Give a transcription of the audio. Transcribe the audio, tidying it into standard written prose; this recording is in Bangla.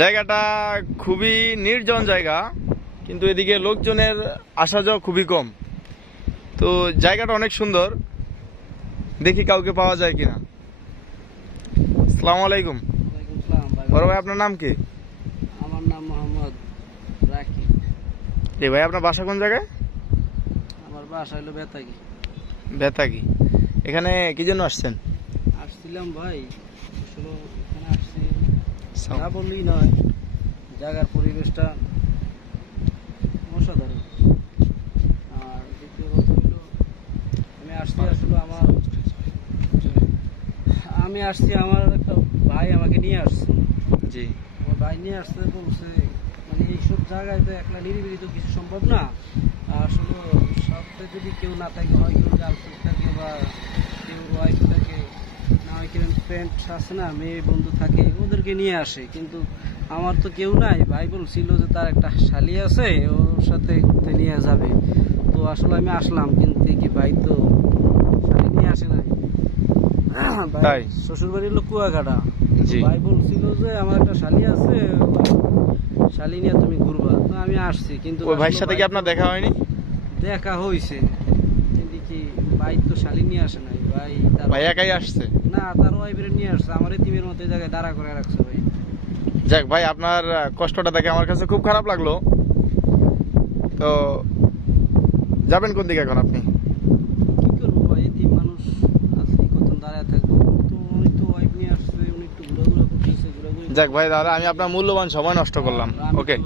জায়গাটা খুবই নির্জন জায়গা, কিন্তু এদিকে লোকজনের আসা যাওয়া খুবই কম। তো জায়গাটা অনেক সুন্দর, দেখি কাউকে পাওয়া যায় কিনা। আসসালামু আলাইকুম। বড় ভাই, আপনার নাম কি? আমার নাম মোহাম্মদ রাকিব। ভাই, আপনার বাসা কোন জায়গায়? আমার বাসা হলো বেতাগি। বেতাগি। এখানে কি জন্য আসছেন? আসছিলাম ভাই, আসলে এখানে আসছি না বললেই নয়, জায়গার পরিবেশটা অসাধারণ। আর দ্বিতীয় কথা হলো আমি আসছি আমার একটা ভাই আমাকে নিয়ে আসছে। জি। আমার ভাই নিয়ে আসতে বলছে, মানে এইসব জায়গায় তো একলা নিরিবিলি তো কিছু সম্ভব না। আসলে সবটা যদি কেউ না থাকে, হয় কেউ গার্লফ্রেন্ড থাকে বা কেউ ওয়াইফ থাকে, না হয় কেউ ফ্রেন্ড আছে না, মেয়ে বন্ধু থাকে, ওদেরকে নিয়ে আসে। কিন্তু আমার তো কেউ নাই। ভাই বলছিল যে তার একটা শালি আছে, ওর সাথে ঘুরতে নিয়ে যাবে। তো আসলে আমি আসলাম, কিন্তু কি ভাই তো শালি নিয়ে আসে নাই। তাই? শ্বশুর বাড়ি হলো কুয়াকাটা। জি। ভাই বলছিল যে আমার একটা শালি আছে, শালি নিয়ে তুমি ঘুরবা। তো আমি আসছি, কিন্তু ওই ভাইয়ের সাথে কি আপনার দেখা হয়নি? দেখা হয়েছে, কিন্তু কি ভাই তো শালি নিয়ে আসে নাই। ভাই একাই আসছে? না, তার ওয়াইফের নিয়ে আসছে। আমার এতিমের মতো এই জায়গায় দাঁড়া করে রাখছে ভাই। যাক ভাই, আপনার কষ্টটা দেখে আমার কাছে খুব খারাপ লাগলো। তো যাবেন কোন দিকে এখন আপনি? কি করবো ভাই, এতিম মানুষ আছে, কত দাঁড়ায় থাকবো। তো উনি তো ওয়াইফ নিয়ে আসছে, উনি একটু ঘোরাঘুরা করতেছে, ঘোরাঘুরি। যাক ভাই, দাদা আমি আপনার মূল্যবান সময় নষ্ট করলাম। আমি তো ওকে।